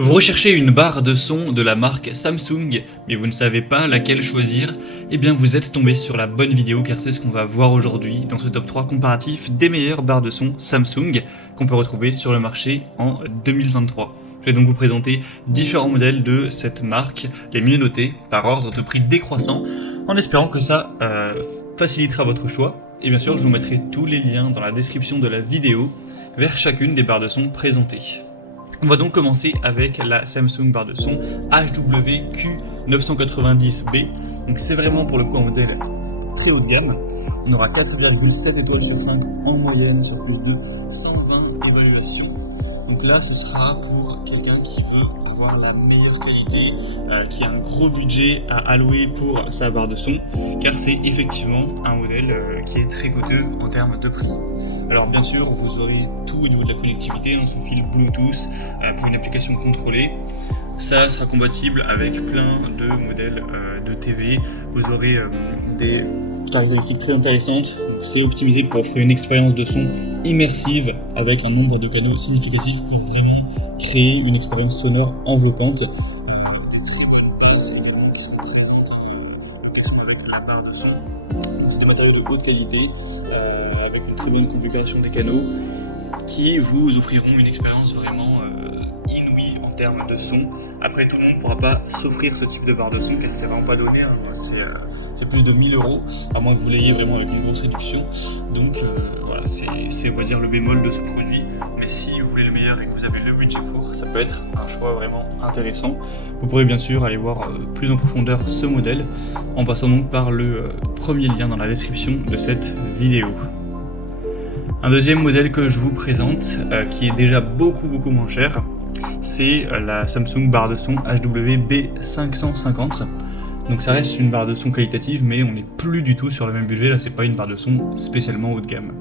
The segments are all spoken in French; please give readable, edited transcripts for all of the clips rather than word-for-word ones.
Vous recherchez une barre de son de la marque Samsung, mais vous ne savez pas laquelle choisir? Eh bien vous êtes tombé sur la bonne vidéo car c'est ce qu'on va voir aujourd'hui dans ce top 3 comparatif des meilleures barres de son Samsung qu'on peut retrouver sur le marché en 2023. Je vais donc vous présenter différents modèles de cette marque, les mieux notés par ordre de prix décroissant, en espérant que ça facilitera votre choix. Et bien sûr je vous mettrai tous les liens dans la description de la vidéo vers chacune des barres de son présentées. On va donc commencer avec la Samsung barre de son HWQ990B. Donc c'est vraiment pour le coup un modèle très haut de gamme. On aura 4,7 étoiles sur 5 en moyenne sur plus de 120 évaluations. Donc là ce sera pour quelqu'un qui veut avoir la meilleure qualité, qui a un gros budget à allouer pour sa barre de son, car c'est effectivement un modèle qui est très coûteux en termes de prix. Alors bien sûr vous aurez tout au niveau de la connectivité, sans fil Bluetooth pour une application contrôlée. Ça sera compatible avec plein de modèles de TV. Vous aurez des caractéristiques très intéressantes. C'est optimisé pour offrir une expérience de son immersive avec un nombre de canaux significatif pour vraiment créer une expérience sonore enveloppante. Des très bonnes basses évidemment qui sont présentes notamment avec la barre de son. C'est des matériaux de haute qualité avec une très bonne configuration des canaux qui vous offriront une expérience vraiment inouïe en termes de son. Après, tout le monde ne pourra pas s'offrir ce type de barre de son car c'est vraiment pas donné, c'est plus de 1000 €, à moins que vous l'ayez vraiment avec une grosse réduction. Donc voilà, c'est on va dire le bémol de ce produit. Mais si vous voulez le meilleur et que vous avez le budget pour, ça peut être un choix vraiment intéressant. Vous pourrez bien sûr aller voir plus en profondeur ce modèle en passant donc par le premier lien dans la description de cette vidéo. Un deuxième modèle que je vous présente, qui est déjà beaucoup moins cher, c'est la Samsung barre de son HWB550. Donc ça reste une barre de son qualitative, mais on n'est plus du tout sur le même budget. Là c'est pas une barre de son spécialement haut de gamme.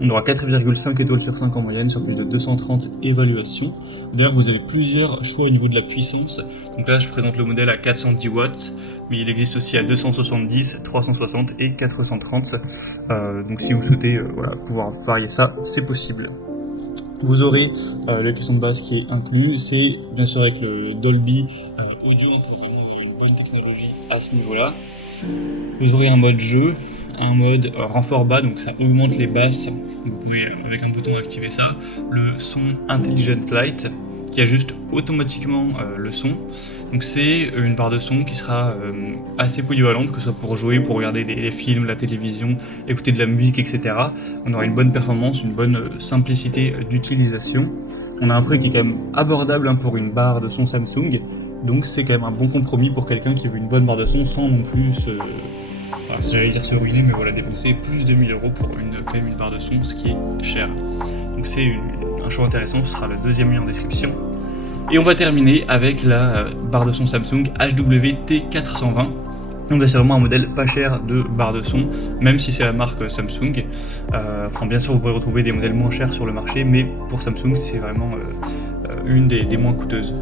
On aura 4,5 étoiles sur 5 en moyenne sur plus de 230 évaluations. D'ailleurs vous avez plusieurs choix au niveau de la puissance. Donc là je présente le modèle à 410 watts, mais il existe aussi à 270, 360 et 430. Donc si vous souhaitez pouvoir varier ça, c'est possible. Vous aurez l'équation de base qui est inclue, c'est bien sûr avec le Dolby Audio, pour vraiment une bonne technologie à ce niveau-là. Vous aurez un mode jeu, un mode renfort bas, donc ça augmente les basses, vous pouvez avec un bouton activer ça. Le son Intelligent Light qui ajuste automatiquement le son. Donc c'est une barre de son qui sera assez polyvalente, que ce soit pour jouer, pour regarder des films, la télévision, écouter de la musique, etc. On aura une bonne performance, une bonne simplicité d'utilisation. On a un prix qui est quand même abordable pour une barre de son Samsung, donc c'est quand même un bon compromis pour quelqu'un qui veut une bonne barre de son sans non plus j'allais dire se ruiner, mais voilà, dépenser plus de 1000 € pour quand même une barre de son, ce qui est cher. Donc c'est un choix intéressant, ce sera le deuxième lien en description. Et on va terminer avec la barre de son Samsung HWT420. Donc là c'est vraiment un modèle pas cher de barre de son, même si c'est la marque Samsung. Bien sûr vous pourrez retrouver des modèles moins chers sur le marché, mais pour Samsung c'est vraiment une des moins coûteuses.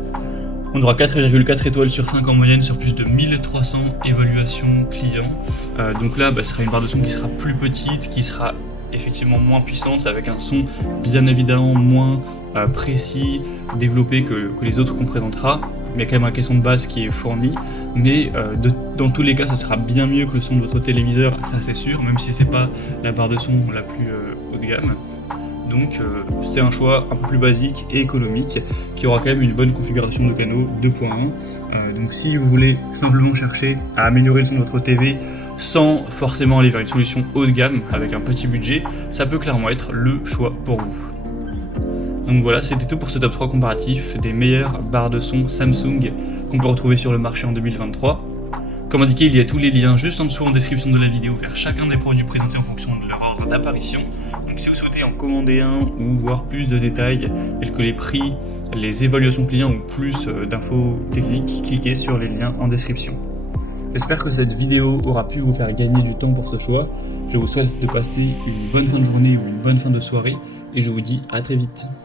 On aura 4,4 étoiles sur 5 en moyenne sur plus de 1300 évaluations clients. Donc là, ce sera une barre de son qui sera plus petite, qui sera effectivement moins puissante, avec un son bien évidemment moins précis, développé que les autres qu'on présentera. Mais il y a quand même un caisson de base qui est fourni. Mais dans tous les cas, ça sera bien mieux que le son de votre téléviseur, ça c'est sûr, même si c'est pas la barre de son la plus haut de gamme. Donc c'est un choix un peu plus basique et économique qui aura quand même une bonne configuration de canaux 2.1. Donc si vous voulez simplement chercher à améliorer le son de votre TV sans forcément aller vers une solution haut de gamme avec un petit budget, ça peut clairement être le choix pour vous. Donc voilà, c'était tout pour ce top 3 comparatif des meilleures barres de son Samsung qu'on peut retrouver sur le marché en 2023. Comme indiqué, il y a tous les liens juste en dessous en description de la vidéo vers chacun des produits présentés en fonction de leur ordre d'apparition. Donc si vous souhaitez en commander un ou voir plus de détails tels que les prix, les évaluations clients ou plus d'infos techniques, cliquez sur les liens en description. J'espère que cette vidéo aura pu vous faire gagner du temps pour ce choix. Je vous souhaite de passer une bonne fin de journée ou une bonne fin de soirée et je vous dis à très vite.